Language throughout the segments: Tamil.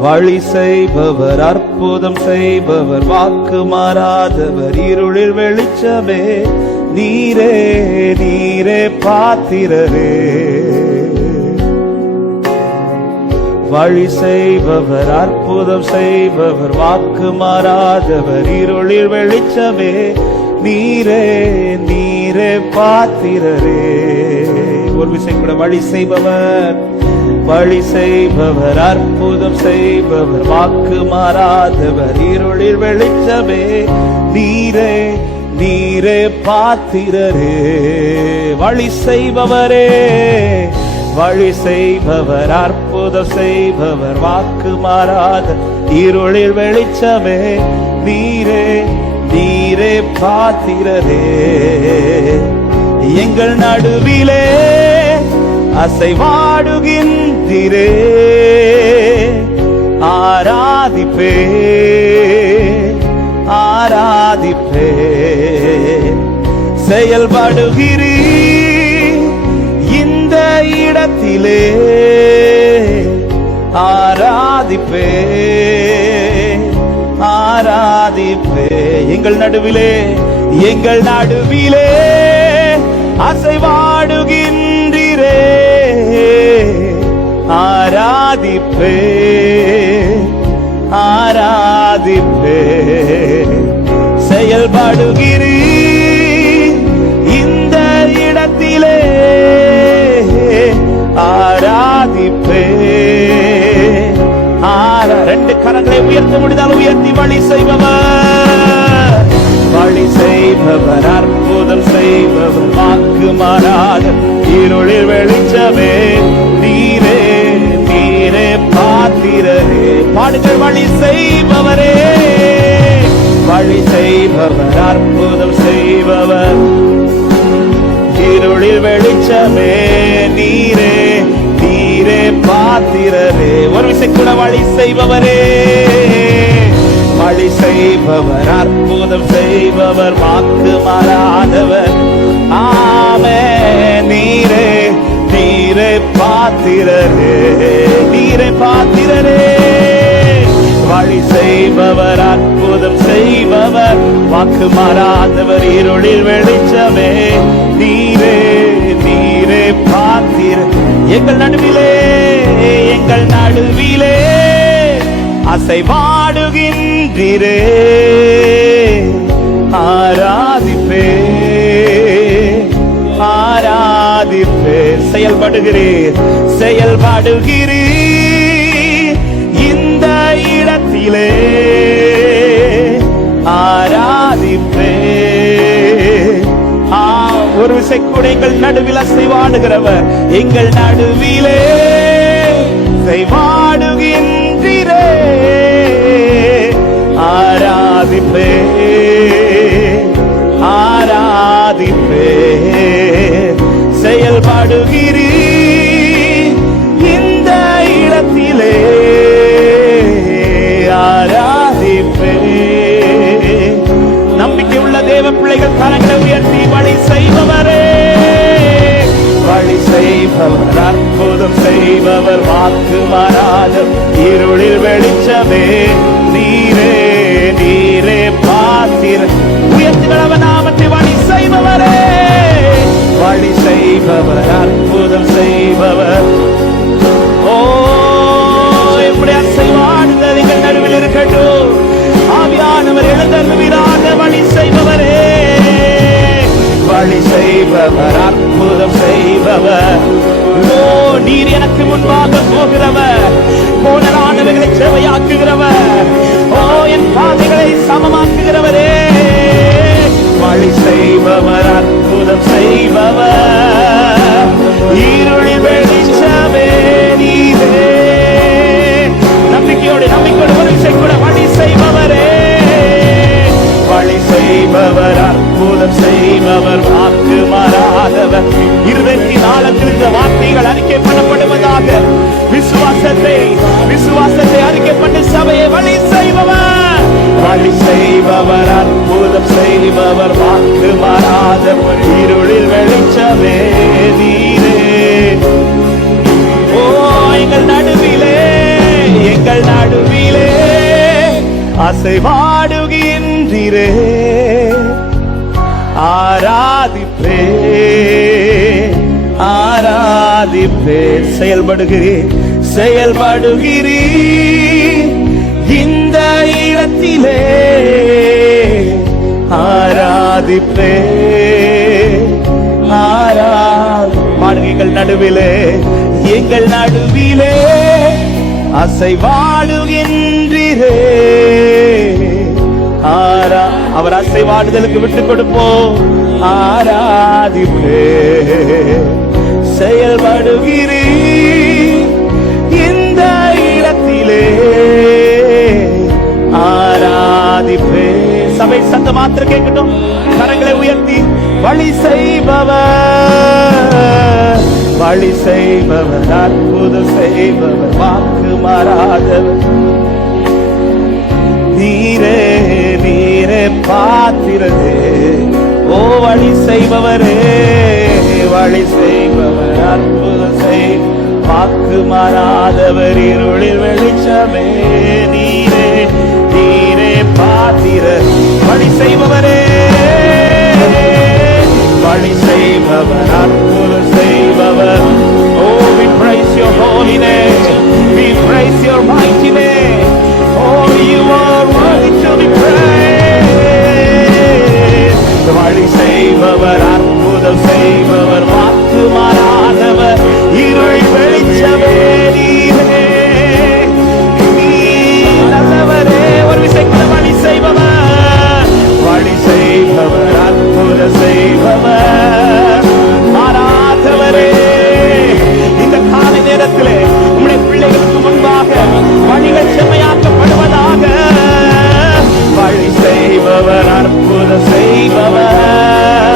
வழி செய்பவர் அற்புதம் செய்பவர் வாக்கு மாறாதவர் இருளில் வெளிச்சமே. நீரே நீரே பாத்திரரே. வழி செய்பவர் அற்புதம் செய்பவர் வாக்கு மாறாதவர் இருளில் வெளிச்சமே. நீரே நீரே பாத்திரரே. ஒரு விசை கூட வழி செய்பவர். வழி செய்பவர் அற்புதம் செய்பவர் வாக்கு மாறாதவர் இருளில் வெளிச்சமே. நீரே நீரே பாத்திரரே. வழி செய்பவரே வழி செய்பவர் அற்புதம் செய்பவர் வாக்கு மாறாத இருளில் வெளிச்சமே. நீரே நீரே பாத்திரரே. எங்கள் நடுவிலே அசைவாடுகின்ற அசைவாடுகின்றீரே ஆராதிப்பே ஆராதிப்பே. செயல்படுகிறீ இந்த இடத்திலே. ஆராதிப்பே ஆராதிப்பே. எங்கள் நடுவிலே எங்கள் நடுவிலே அசைவாடுகின்ற ஆராதிப்பே ஆராதிப்பே. செயல்படுகிறீ இந்த இடத்திலே ஆராதிப்பே. ஆரா ரெண்டு கரங்களை உயர்த்த முடிந்தால் உயர்த்தி வழி செய்பவர். வழி செய்பவர் அற்புதம் செய்பவர் வாக்கு மாறாத இருளில் வெளிச்சமே நீரே. நீரே பாத்திரரே பாடுங்கள் வழி செய்பவரே. வழி செய்பவர் அற்புதம் செய்பவர். இருளில் வெளிச்சமே நீரே நீரே பாத்திரரே ஒரு விசை கூட வழி செய்பவரே. வழி செய்பவர் அற்புதம் செய்பவர் வாக்கு மாறாதவர். ஆமே நீரே நீரை பாத்திரரே நீரை பாத்திரரே. வழி செய்பவர் அற்புதம் செய்பவர் வாக்கு மாறாதவர் இருளில் வெளிச்சமே. நீரே நீரே பாத்திர எங்கள் நடுவிலே எங்கள் நடுவிலே. அசைவாடுகின்றீரே. ஆராதிப்பே ஆரா ஆராதிப்பே செயல்படுகிறீர். செயல்படுகிறீர். இந்த இடத்திலே ஆராதிப்பே ஆ, ஒரு விசை கூட எங்கள் நடுவில் அசைவாடுகிறவர் எங்கள் நடுவிலே செய்வாடுகின்றே ஆராதிப்பே செயல்படுகிறீ இந்த இடத்திலே ஆராதிப்பே. நம்பிக்கை உள்ள தேவ பிள்ளைகள் கரங்களை உயர்த்தி வழி செய்பவரே. வழி செய்பவர் அற்புதம் செய்பவர் வாக்கு மாறாதம் இருளில் வெளிச்சமே நீரே நீரே பாத்திர செய்கிறவர் அற்புதம் செய்பவர் வாக்கு மாறாதவர். இருபத்தி நாலத்தில் இந்த வார்த்தைகள் அறிக்கை பண்ணப்படுவதாக விசுவாசத்தை விசுவாசத்தை அறிக்கை பண்ணி சபையை வழி செய்பவர். வழி செய்பவர் அற்புதம் செய்பவர் வாக்கு மாறாதவர். இருளில் வெளிச்சமே நீரே. ஓ எங்கள் நடுவிலே எங்கள் நடுவிலே. அசைவாடுகின்றே ஆராதிப்பே ஆராதிப்பே. செயல்படுகிறேன் செயல்படுகிறீர். இந்த இடத்திலே ஆராதிப்பே ஆரா மாளிகைகள் நடுவிலே எங்கள் நடுவிலே அசைவாடுகின்றீரே ஆரா அவர் அசைவாடுதலுக்கு விட்டு கொடுப்போம். ஆராதிப்பே. செயல்படுகிறீ. இந்த இடத்திலே ஆராதிப்பே. சபை சத்த மாத்திர கேட்கட்டும். கரங்களை உயர்த்தி வழி செய்பவர். வழி செய்பவர் அற்புதம் செய்பவர் வாக்கு மாறாதவர். நீரே நீரே பாத்திரதே ஓ வழி செய்பவரே வழி செய்பவர் அற்புத செய். வாக்கு மாறாதவர் இருளில் வெளிச்சமே. நீரே நீரே பாத்திர வழி செய்பவரே வழி செய்பவர் அற்புத செய்பவர் அற்புத செய்பவர். மாறாதவரே இந்த காலை நேரத்திலே உம்முடைய பிள்ளைகளுக்கு முன்பாக வழிகள் செம்மையாக்கப்படுவதாக. வழி செய்பவர் அற்புத செய்பவர்.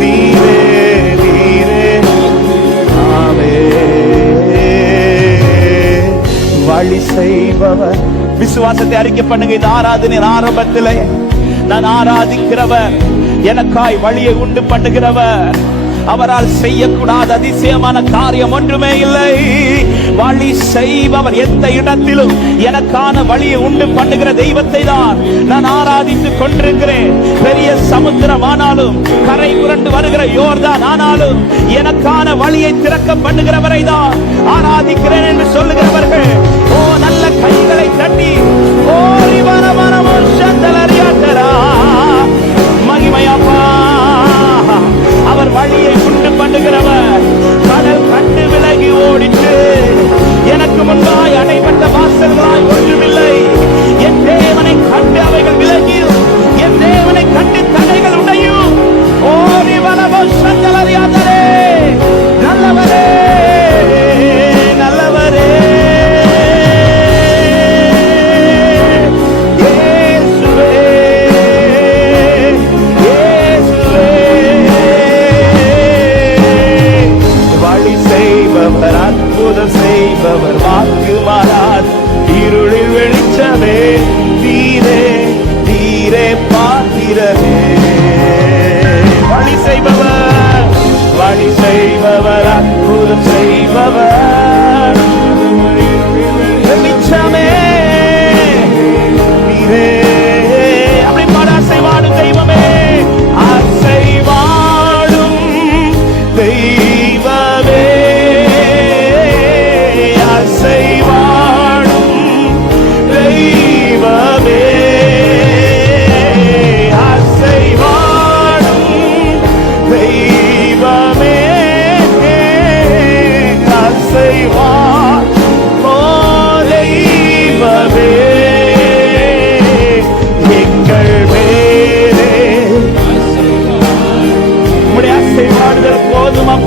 நீரே நீரே. வழி செய்பவர் விசுவாசத்தை அறிக்கை பண்ணுங்க. இந்த ஆராதனை ஆரம்பத்திலே. நான் ஆராதிக்கிறவர். எனக்காய் வழியை உண்டு பண்ணுகிறவர். அவரால் செய்யக்கூடாத அதிசயமான காரியம் ஒன்றுமே இல்லை. வழி செய்பவர் எந்த இடத்திலும் எனக்கான வழியை உண்டு பண்ணுகிற தெய்வத்தை தான் நான் ஆராதித்துக் கொண்டிருக்கிறேன். பெரிய சமுத்திரம் ஆனாலும் கரை புரண்டு வருகிற யோர்தான் ஆனாலும் எனக்கான வழியை திறக்க பண்ணுகிறவரை தான் ஆராதிக்கிறேன் என்று சொல்லுகிறவர்கள் கைகளை அற்புதம் செய்பவர்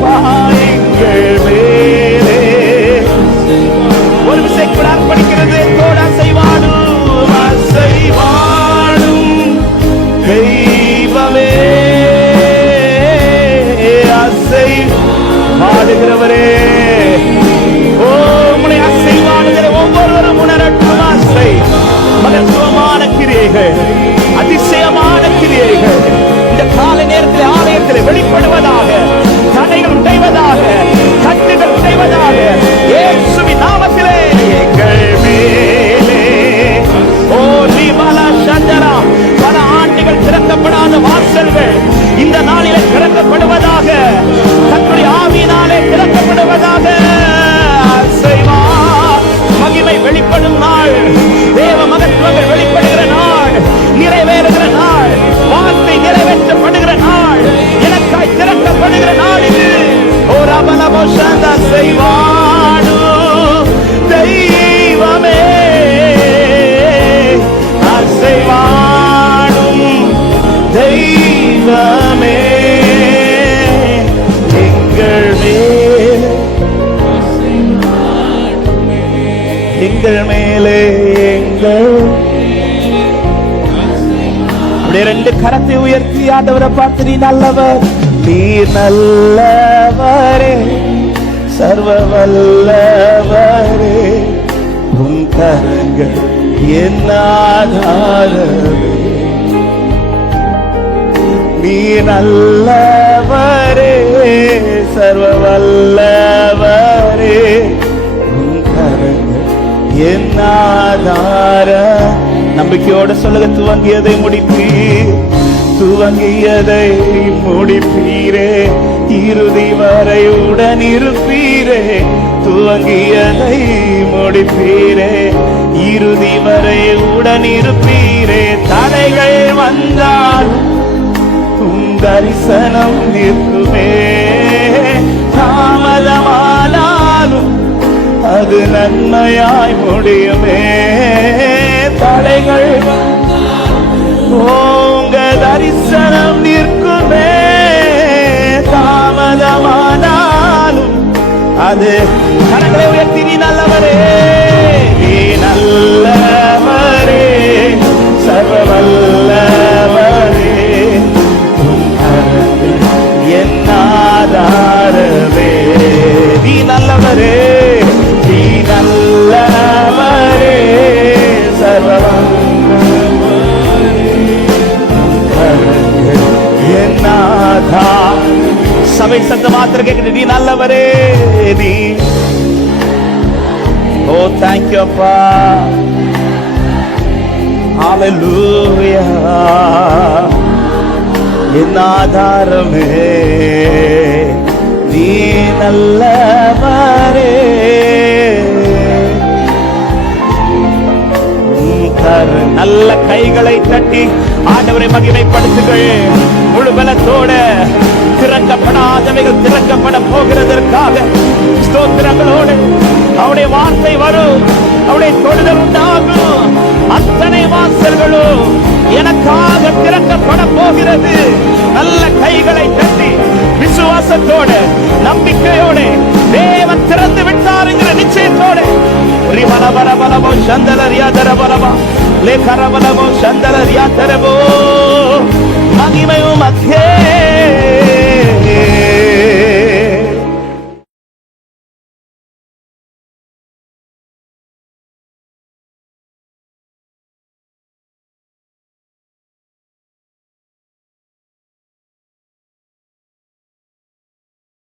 Wow. எங்கள் மேலே எங்கள். அப்படியே ரெண்டு கரத்தை உயர்த்தி ஆண்டவரை பார்த்து நீ நல்லவர் நீ நல்லவரே சர்வ வல்லவரே உன் கரங்கள் என் ஆதாரமே நீ நல்லவரே சர்வ வல்லவரே என் ஆதார நம்பிக்கையோட சொல்லுக துவங்கியதை முடிப்பீர். துவங்கியதை முடிப்பீரே. இறுதி வரை உடன் இருப்பீரே. துவங்கியதை முடிப்பீரே. இறுதி வரை உடன் இருப்பீரே. தடைகள் வந்தால் உன் தரிசனம் நிற்குமே. அது நன்மையாய் முடியுமே. தடைகள் உங்க தரிசனம் நிற்குமே. தாமதமானாலும் அது கரங்களை உயர்த்தி நீ நல்லவரே நீ நல்லவரே சர்வல்லவரே என் ஆதாரமே. நீ நல்லவரே சபை சத்த மாத்திரம் கேட்குது நீ நல்லவரே நீ. ஓ தேங்க்யூ அப்பா. ஹalleluya என் ஆதாரமே நீ நல்லவரே. நல்ல கைகளை தட்டி ஆண்டவரை மகிமைப்படுத்துங்கள். முழு பலத்தோட திறக்கப்படாதவைகள் திறக்கப்பட போகிறதற்காக. ஸ்தோத்திரங்களோடு அவருடைய வார்த்தை வரும். அவருடைய தொடுதல் உண்டாகும். அத்தனை வாசல்களும் எனக்காக திறக்கப்பட போகிறது. நல்ல கைகளை தட்டி விசுவாசத்தோடு நம்பிக்கையோடு தேவன் திறந்து விட்டாருங்கிற நிச்சயத்தோடு. ரிபலபலபலபோ சந்தலரியாதரபலபா சந்தலரியா தரவோ மகிமையும் மத்தியே